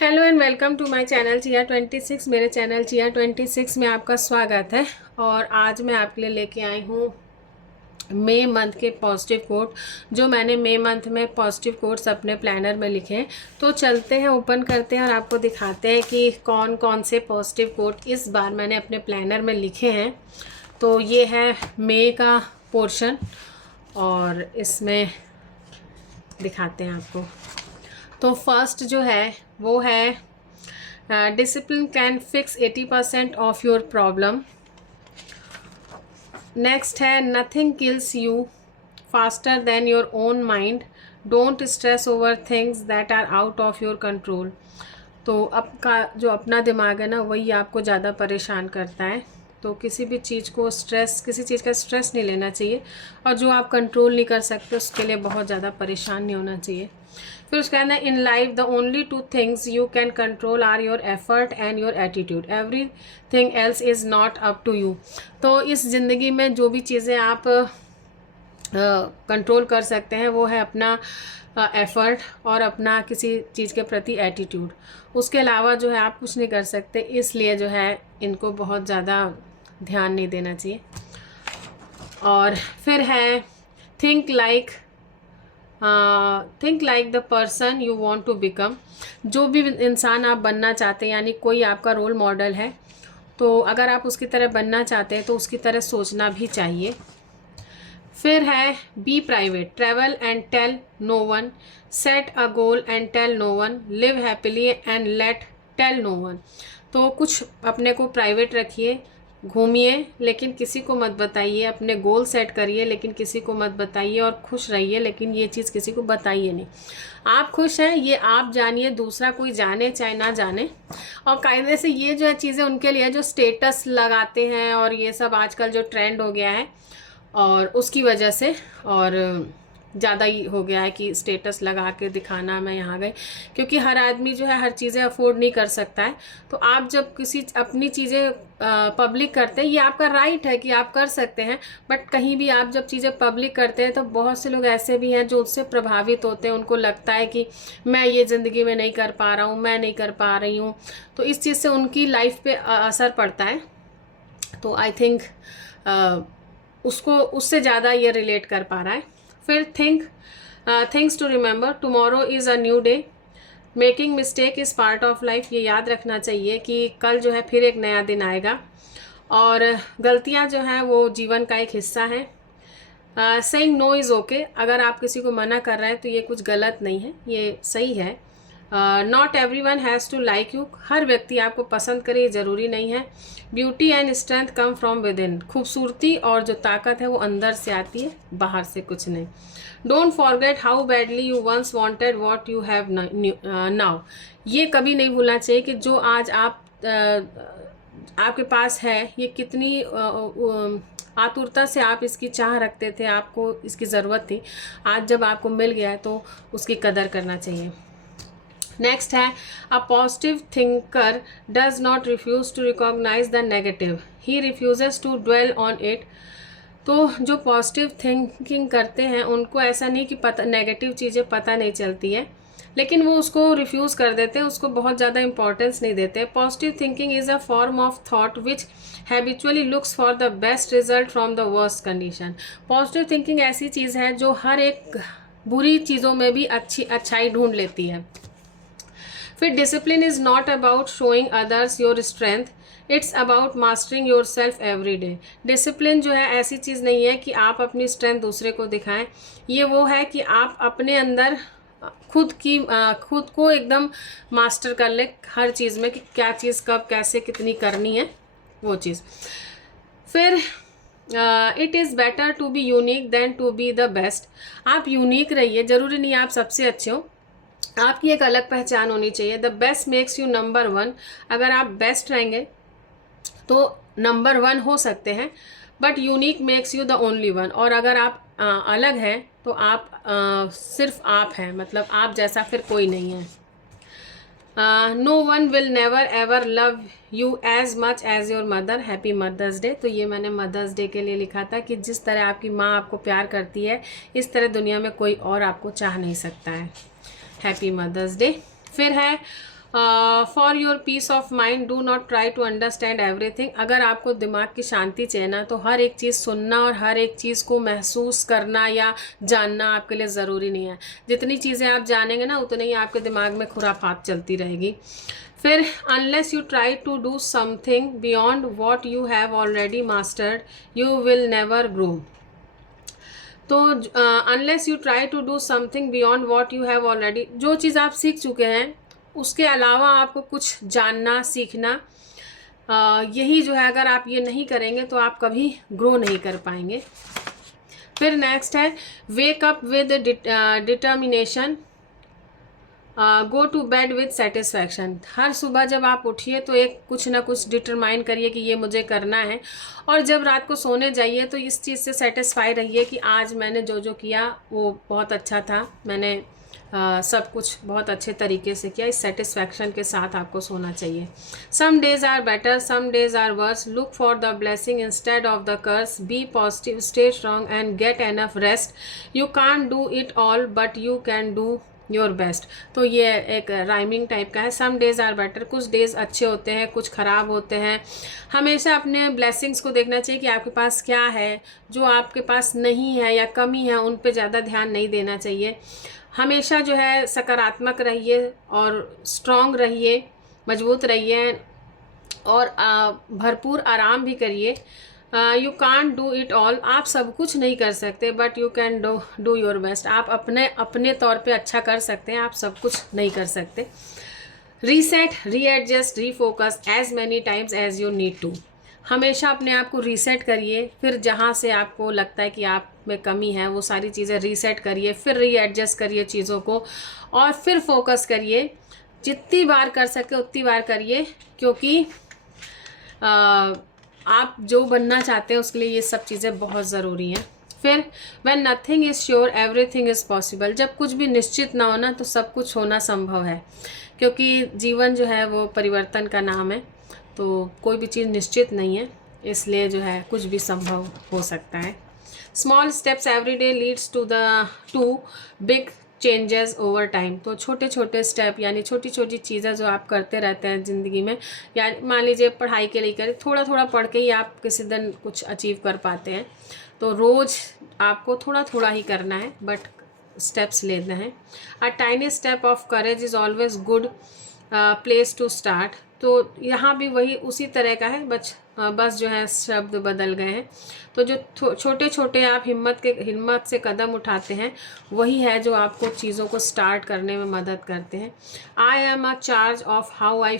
Hello and welcome to my channel चिया 26। मेरे channel चिया 26 में आपका स्वागत है। और आज मैं आपके लिए लेके आई हूँ मई मंथ के पॉजिटिव कोट, जो मैंने मई मंथ में पॉजिटिव कोट्स अपने प्लानर में लिखे हैं। तो चलते हैं, ओपन करते हैं और आपको दिखाते हैं कि कौन कौन से पॉजिटिव कोट इस बार मैंने अपने प्लानर में लिखे हैं। तो ये है मई का पोर्शन और इसमें दिखाते हैं आपको। तो फर्स्ट जो है वो है discipline can fix 80% of your problem. Next है nothing kills you faster than your own mind, don't stress over things that are out of your control. तो आपका जो अपना दिमाग है ना, वही आपको ज़्यादा परेशान करता है। तो किसी भी चीज़ को किसी चीज़ का स्ट्रेस नहीं लेना चाहिए, और जो आप कंट्रोल नहीं कर सकते उसके लिए बहुत ज़्यादा परेशान नहीं होना चाहिए। फिर उसका कहना है in life the only two things you can control are your effort and your attitude, everything else is not up to you. तो इस ज़िंदगी में जो भी चीज़ें आप कंट्रोल कर सकते हैं वो है अपना एफ़र्ट और अपना किसी चीज़ के प्रति एटीट्यूड। उसके अलावा जो है आप कुछ नहीं कर सकते, इसलिए जो है इनको बहुत ज़्यादा ध्यान नहीं देना चाहिए। और फिर है think like the person you want to become. जो भी इंसान आप बनना चाहते हैं, यानी कोई आपका रोल मॉडल है, तो अगर आप उसकी तरह बनना चाहते हैं तो उसकी तरह सोचना भी चाहिए। फिर है be private, travel and tell no one, set a goal and tell no one, live happily and let tell no one. तो कुछ अपने को प्राइवेट रखिए, घूमिए लेकिन किसी को मत बताइए, अपने गोल सेट करिए लेकिन किसी को मत बताइए, और खुश रहिए लेकिन ये चीज़ किसी को बताइए नहीं। आप खुश हैं ये आप जानिए, दूसरा कोई जाने चाहे ना जाने। और कायदे से ये जो है चीज़ें उनके लिए जो स्टेटस लगाते हैं, और ये सब आजकल जो ट्रेंड हो गया है और उसकी वजह से और ज़्यादा ही हो गया है कि स्टेटस लगा के दिखाना मैं यहाँ गए, क्योंकि हर आदमी जो है हर चीज़ें अफोर्ड नहीं कर सकता है। तो आप जब किसी अपनी चीज़ें पब्लिक करते हैं, ये आपका राइट है कि आप कर सकते हैं, बट कहीं भी आप जब चीज़ें पब्लिक करते हैं तो बहुत से लोग ऐसे भी हैं जो उससे प्रभावित होते हैं। उनको लगता है कि मैं ये ज़िंदगी में नहीं कर पा रहा हूँ, मैं नहीं कर पा रही हूँ, तो इस चीज़ से उनकी लाइफ पे असर पड़ता है। तो आई थिंक उसको उससे ज़्यादा ये रिलेट कर पा रहा है। फिर things to remember, tomorrow is a new day, making mistake is part of life. ये याद रखना चाहिए कि कल जो है फिर एक नया दिन आएगा, और गलतियां जो हैं वो जीवन का एक हिस्सा है। सेइंग नो इज़ ओके, अगर आप किसी को मना कर रहे हैं तो ये कुछ गलत नहीं है, ये सही है। Not everyone has to like you, हर व्यक्ति आपको पसंद करे ये ज़रूरी नहीं है। Beauty and strength come from within, खूबसूरती और जो ताकत है वो अंदर से आती है, बाहर से कुछ नहीं। Don't forget how badly you once wanted what you have now, ये कभी नहीं भूलना चाहिए कि जो आज आपके पास है, ये कितनी आतुरता से आप इसकी चाह रखते थे, आपको इसकी ज़रूरत थी। आज जब आपको मिल गया है तो उसकी कदर करना चाहिए। नेक्स्ट है a positive thinker does not refuse to recognise the negative, he refuses to dwell on it. तो जो पॉजिटिव थिंकिंग करते हैं उनको ऐसा नहीं कि पता नेगेटिव चीज़ें पता नहीं चलती है, लेकिन वो उसको रिफ्यूज़ कर देते हैं, उसको बहुत ज़्यादा इंपॉर्टेंस नहीं देते। Positive thinking is a form of thought which habitually looks for the best result from the worst condition. Positive thinking ऐसी चीज़ है जो हर एक बुरी चीज़ों में भी अच्छाई ढूंढ लेती है। फिर discipline is not about showing others your strength, it's about mastering your self every day. Discipline जो है ऐसी चीज़ नहीं है कि आप अपनी स्ट्रेंथ दूसरे को दिखाएं, ये वो है कि आप अपने अंदर खुद को एकदम मास्टर कर ले हर चीज़ में, कि क्या चीज़ कब कैसे कितनी करनी है वो चीज़। फिर it is better to be unique than to be the best, आप यूनिक रहिए, ज़रूरी नहीं आप सबसे अच्छे हो, आपकी एक अलग पहचान होनी चाहिए। The best makes you number one, अगर आप बेस्ट रहेंगे तो नंबर वन हो सकते हैं, but unique makes you the only one. और अगर आप अलग हैं तो आप सिर्फ आप हैं, मतलब आप जैसा फिर कोई नहीं है। No one will never ever love you as much as your mother, happy mother's day. तो ये मैंने मदर्स डे के लिए लिखा था कि जिस तरह आपकी माँ आपको प्यार करती है, इस तरह दुनिया में कोई और आपको चाह नहीं सकता है। Happy mother's day. फिर है for your peace of mind do not try to understand everything. अगर आपको दिमाग की शांति चाहिए ना, तो हर एक चीज़ सुनना और हर एक चीज़ को महसूस करना या जानना आपके लिए ज़रूरी नहीं है। जितनी चीज़ें आप जानेंगे ना, उतनी ही आपके दिमाग में खुराफात चलती रहेगी। फिर unless you try to do something beyond what you have already mastered you will never grow. तो unless you try to do something beyond what you have already, जो चीज़ आप सीख चुके हैं उसके अलावा आपको कुछ जानना सीखना, यही जो है, अगर आप ये नहीं करेंगे तो आप कभी ग्रो नहीं कर पाएंगे। फिर नेक्स्ट है wake up with determination, go to bed with satisfaction. हर सुबह जब आप उठिए तो एक कुछ ना कुछ डिटरमाइन करिए कि ये मुझे करना है, और जब रात को सोने जाइए तो इस चीज़ से सेटिस्फाई रहिए कि आज मैंने जो जो किया वो बहुत अच्छा था, मैंने सब कुछ बहुत अच्छे तरीके से किया। इस सेटिस्फैक्शन के साथ आपको सोना चाहिए। Some days are better, some days are worse, look for the blessing instead of the curse, be positive, stay strong and get enough rest. You can't do it all but you can do your best. तो ये एक rhyming type का है। Some days are better, कुछ days अच्छे होते हैं, कुछ ख़राब होते हैं। हमेशा अपने ब्लेसिंग्स को देखना चाहिए कि आपके पास क्या है, जो आपके पास नहीं है या कमी है उन पे ज़्यादा ध्यान नहीं देना चाहिए। हमेशा जो है सकारात्मक रहिए और स्ट्रॉन्ग रहिए, मजबूत रहिए और भरपूर आराम भी करिए। You can't do it all, आप सब कुछ नहीं कर सकते, but you can do your best. आप अपने अपने तौर पे अच्छा कर सकते हैं, आप सब कुछ नहीं कर सकते। Reset, readjust, refocus as many times as you need to. हमेशा अपने आप को रीसेट करिए, फिर जहाँ से आपको लगता है कि आप में कमी है वो सारी चीज़ें रीसेट करिए, फिर रीएडजस्ट करिए चीज़ों को, और फिर फोकस करिए। जितनी बार कर सके उतनी बार करिए, क्योंकि आप जो बनना चाहते हैं उसके लिए ये सब चीज़ें बहुत ज़रूरी हैं। फिर when nothing is sure everything is possible, जब कुछ भी निश्चित ना हो ना तो सब कुछ होना संभव है, क्योंकि जीवन जो है वो परिवर्तन का नाम है। तो कोई भी चीज़ निश्चित नहीं है, इसलिए जो है कुछ भी संभव हो सकता है। Small steps every day leads to big changes over time. तो छोटे छोटे स्टेप यानी छोटी छोटी चीज़ें जो आप करते रहते हैं ज़िंदगी में, या मान लीजिए पढ़ाई के लिए करें, थोड़ा थोड़ा पढ़ के ही आप किसी दिन कुछ अचीव कर पाते हैं। तो रोज़ आपको थोड़ा थोड़ा ही करना है, बट स्टेप्स लेना है। A tiny step of courage is always good place to start. तो यहाँ भी वही उसी तरह का है, बस जो है शब्द बदल गए हैं। तो जो छोटे छोटे आप हिम्मत से कदम उठाते हैं वही है जो आपको चीज़ों को स्टार्ट करने में मदद करते हैं। I am in charge of how I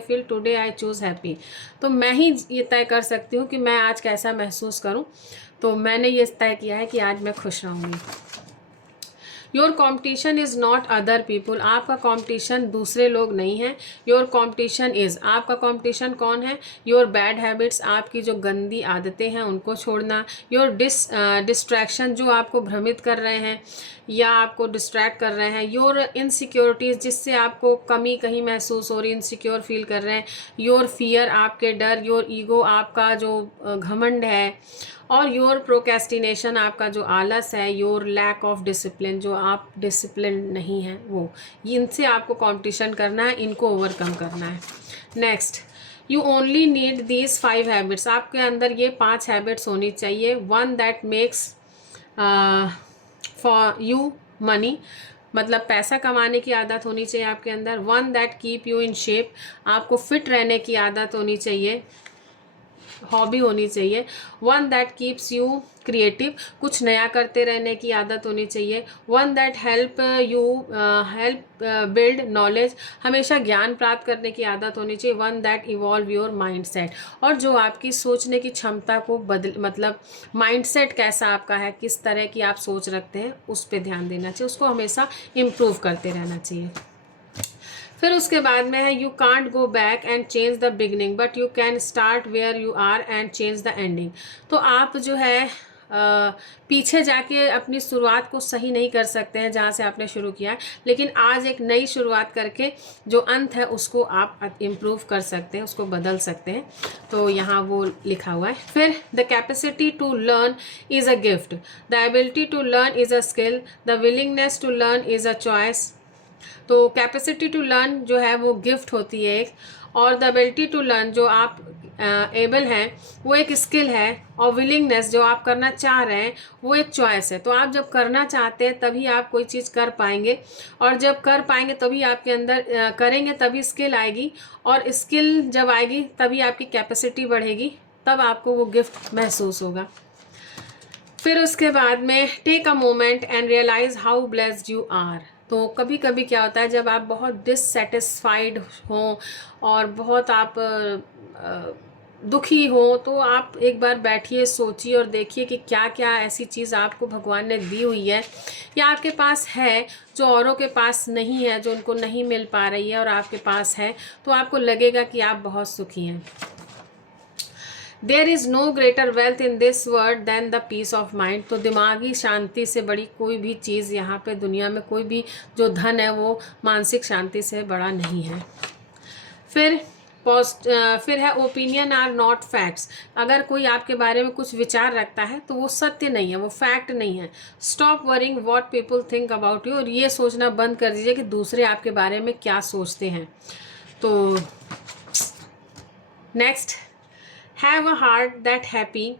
feel today, I choose happy. तो मैं ही ये तय कर सकती हूँ कि मैं आज कैसा महसूस करूँ। तो मैंने ये तय किया है कि आज मैं खुश रहूँगी। Your competition is not other people, आपका कॉम्पिटिशन दूसरे लोग नहीं है। योर कॉम्पिटिशन इज़, आपका कॉम्पिटिशन कौन है? योर बैड हैबिट्स, आपकी जो गंदी आदतें हैं उनको छोड़ना। योर डिस्ट्रैक्शन, जो आपको भ्रमित कर रहे हैं या आपको डिस्ट्रैक्ट कर रहे हैं। योर इनसिक्योरिटीज़, जिससे आपको कमी कहीं महसूस हो रही, इनसिक्योर फील कर रहे हैं। योर फियर, आपके डर। योर ईगो, आपका जो घमंड है। और योर प्रोक्रेस्टिनेशन, आपका जो आलस है। योर लैक ऑफ डिसिप्लिन, जो आप डिसिप्लिन नहीं हैं वो। इनसे आपको कंपटीशन करना है, इनको ओवरकम करना है। Next, you only need these 5 habits, आपके अंदर ये 5 हैबिट्स होनी चाहिए। 1 that makes for you money, मतलब पैसा कमाने की आदत होनी चाहिए आपके अंदर। 1 that keep you in shape, आपको फिट रहने की आदत होनी चाहिए, हॉबी होनी चाहिए। 1 दैट कीप्स यू क्रिएटिव, कुछ नया करते रहने की आदत होनी चाहिए। 1 दैट हेल्प बिल्ड नॉलेज, हमेशा ज्ञान प्राप्त करने की आदत होनी चाहिए। 1 दैट इवॉल्व योर माइंडसेट, और जो आपकी सोचने की क्षमता को मतलब माइंडसेट कैसा आपका है, किस तरह की आप सोच रखते हैं, उस पर ध्यान देना चाहिए, उसको हमेशा इम्प्रूव करते रहना चाहिए। फिर उसके बाद में है you can't go back and change the beginning but you can start where you are and change the ending. तो आप जो है पीछे जाके अपनी शुरुआत को सही नहीं कर सकते हैं जहाँ से आपने शुरू किया है, लेकिन आज एक नई शुरुआत करके जो अंत है उसको आप इम्प्रूव कर सकते हैं, उसको बदल सकते हैं। तो यहाँ वो लिखा हुआ है। फिर the capacity to learn is a gift, the ability to learn is a skill, the willingness to learn is a choice, तो कैपेसिटी टू लर्न जो है वो गिफ्ट होती है एक, और द एबिलिटी टू लर्न जो आप एबल हैं वो एक स्किल है, और विलिंगनेस जो आप करना चाह रहे हैं वो एक चॉइस है। तो आप जब करना चाहते हैं तभी आप कोई चीज़ कर पाएंगे, और जब कर पाएंगे तभी आपके अंदर करेंगे तभी स्किल आएगी, और स्किल जब आएगी तभी आपकी कैपेसिटी बढ़ेगी, तब आपको वो गिफ्ट महसूस होगा। फिर उसके बाद में take a moment and realise how blessed you are. तो कभी कभी क्या होता है जब आप बहुत डिससेटिस्फाइड हों और बहुत आप दुखी हो, तो आप एक बार बैठिए, सोचिए और देखिए कि क्या क्या ऐसी चीज़ आपको भगवान ने दी हुई है या आपके पास है जो औरों के पास नहीं है, जो उनको नहीं मिल पा रही है और आपके पास है, तो आपको लगेगा कि आप बहुत सुखी हैं। There is no greater wealth in this world than the peace of mind. तो दिमागी शांति से बड़ी कोई भी चीज़ यहाँ पे दुनिया में, कोई भी जो धन है वो मानसिक शांति से बड़ा नहीं है। फिर है ओपिनियन आर नॉट फैक्ट्स। अगर कोई आपके बारे में कुछ विचार रखता है तो वो सत्य नहीं है, वो फैक्ट नहीं है। Stop worrying what people think about you. और ये सोचना बंद कर दीजिए कि दूसरे आपके बारे में क्या सोचते हैं। तो next, have a heart that happy.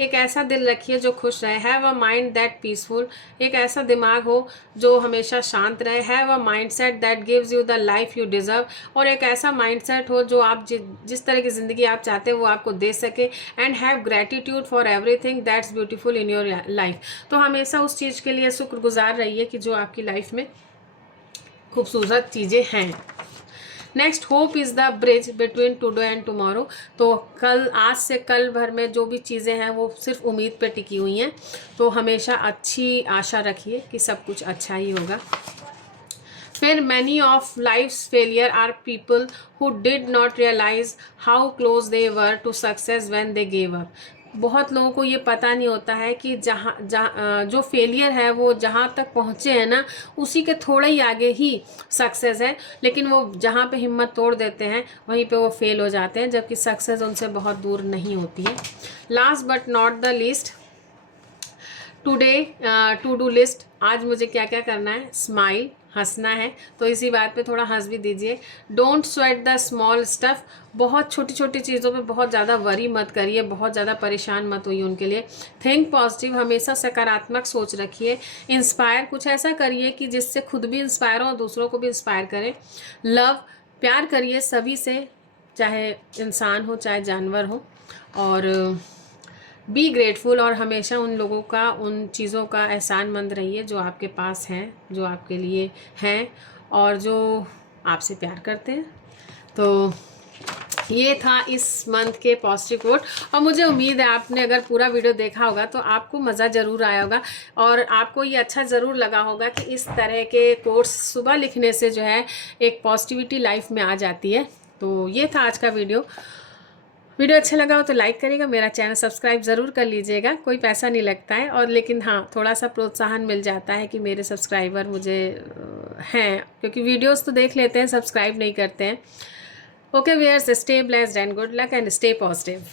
एक ऐसा दिल रखिए जो खुश रहे। Have a mind that peaceful. एक ऐसा दिमाग हो जो हमेशा शांत रहे। Have a mind set that gives you the life you deserve. और एक ऐसा माइंड सेट हो जो आप जिस तरह की ज़िंदगी आप चाहते हैं वो आपको दे सके। And have gratitude for everything that's beautiful in your life. तो हमेशा उस चीज़ के लिए शुक्रगुजार रहिए कि जो आपकी लाइफ में खूबसूरत चीज़ें हैं। Next, hope is the bridge between today and tomorrow. तो कल, आज से कल भर में जो भी चीज़ें हैं वो सिर्फ उम्मीद पे टिकी हुई हैं। तो हमेशा अच्छी आशा रखिए कि सब कुछ अच्छा ही होगा। फिर many of life's failure are people who did not realise how close they were to success when they gave up. बहुत लोगों को ये पता नहीं होता है कि जो फेलियर है वो जहाँ तक पहुँचे हैं ना, उसी के थोड़ा ही आगे ही सक्सेस है। लेकिन वो जहाँ पे हिम्मत तोड़ देते हैं वहीं पे वो फेल हो जाते हैं, जबकि सक्सेस उनसे बहुत दूर नहीं होती है। Last but not the least, today to do list. आज मुझे क्या क्या करना है? स्माइल, हंसना है, तो इसी बात पे थोड़ा हंस भी दीजिए। Don't sweat the small stuff. बहुत छोटी छोटी चीज़ों पे बहुत ज़्यादा वरी मत करिए, बहुत ज़्यादा परेशान मत होइए उनके लिए। थिंक पॉजिटिव, हमेशा सकारात्मक सोच रखिए। इंस्पायर, कुछ ऐसा करिए कि जिससे खुद भी इंस्पायर हो और दूसरों को भी इंस्पायर करें। लव, प्यार करिए सभी से, चाहे इंसान हो चाहे जानवर हो। और बी ग्रेटफुल, और हमेशा उन लोगों का, उन चीज़ों का एहसानमंद रहिए जो आपके पास हैं, जो आपके लिए हैं और जो आपसे प्यार करते हैं। तो ये था इस मंथ के पॉजिटिव कोट, और मुझे उम्मीद है आपने अगर पूरा वीडियो देखा होगा तो आपको मज़ा ज़रूर आया होगा और आपको ये अच्छा ज़रूर लगा होगा कि इस तरह के कोट्स सुबह लिखने से जो है एक पॉजिटिविटी लाइफ में आ जाती है। तो ये था आज का वीडियो अच्छा लगा हो तो लाइक करिएगा, मेरा चैनल सब्सक्राइब ज़रूर कर लीजिएगा। कोई पैसा नहीं लगता है, और लेकिन हाँ, थोड़ा सा प्रोत्साहन मिल जाता है कि मेरे सब्सक्राइबर मुझे हैं, क्योंकि वीडियोस तो देख लेते हैं, सब्सक्राइब नहीं करते हैं। Okay viewers, stay blessed and good luck and stay positive.